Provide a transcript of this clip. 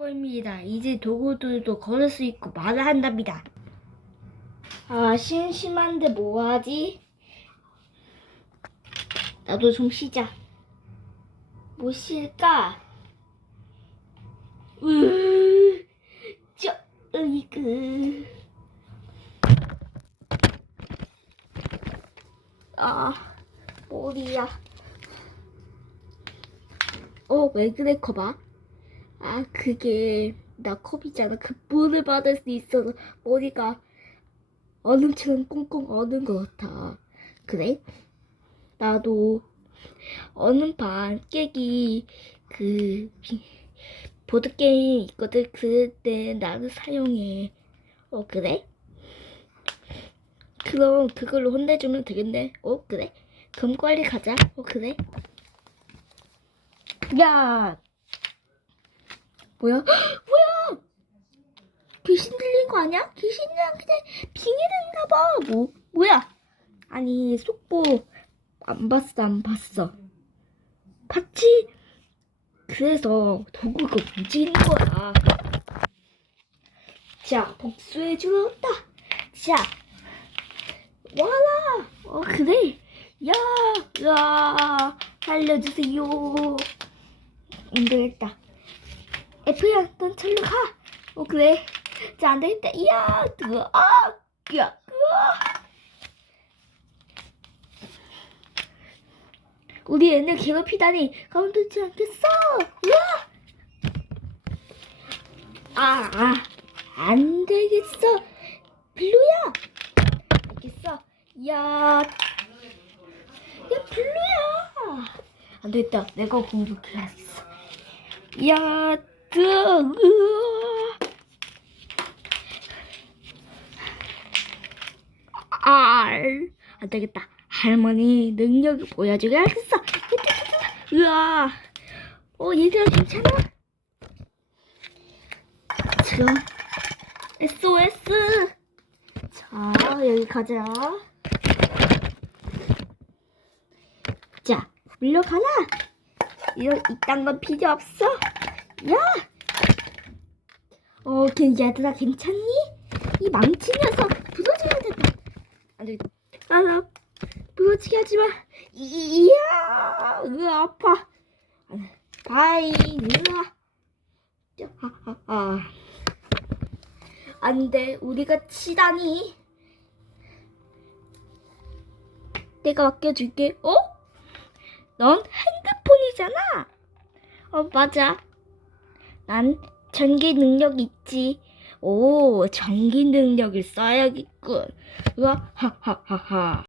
뽀입니다. 이제 도구들도 걸을 수 있고 말을 한답니다. 아, 심심한데 뭐하지? 나도 좀 쉬자. 뭐 쉴까? 으, 저, 으이그. 아, 머리야. 어, 왜 그래, 커봐? 아, 그게, 나 컵이잖아. 그 물을 받을 수 있어서 머리가 얼음처럼 꽁꽁 얼은 것 같아. 그래? 나도 얼음판 깨기, 그, 비- 보드게임 있거든. 그럴 때 나를 사용해. 어, 그래? 그럼 그걸로 혼내주면 되겠네. 어, 그래? 그럼 빨리 가자. 어, 그래? 야! 뭐야? 헉, 뭐야? 귀신 들린 거 아니야? 귀신이랑 그냥 빙의됐나 봐. 뭐 뭐야? 아니 속보 안 봤어 안 봤어. 봤지? 그래서 도구가 움직이는 거야. 자 복수해 주러 온다. 자 와라. 어 그래. 야, 야 살려주세요. 안 되겠다. F야, 넌 절로 가. 어, 그래. 자, 안 되겠다. 이야, 뜨거. 아, 야, 으아. 우리 애를 괴롭히다니 가만두지 않겠어. 으아. 아, 아, 안 되겠어. 블루야. 알겠어. 야, 야, 블루야. 안 되겠다. 내가 공격해야겠어. 야, 뜨거. 아, 안 되겠다. 할머니 능력을 보여주겠어. 으아. 어, 얘들아 괜찮아? 지금 SOS. 자, 여기 가자. 자, 물러가라. 이런 이딴 건 필요 없어. 야! 어, 걔 얘들아 괜찮니? 이 망치 녀석 부서져야 된다. 안 돼. 아, 나 부서지게 하지 마. 이- 이야, 으 아파. 아, 바이, 으아. 아, 아, 아. 안 돼, 우리가 치다니. 내가 맡겨줄게. 어? 넌 핸드폰이잖아. 어, 맞아. 난 전기 능력 있지. 오, 전기 능력을 써야겠군. 우와, 하하하하.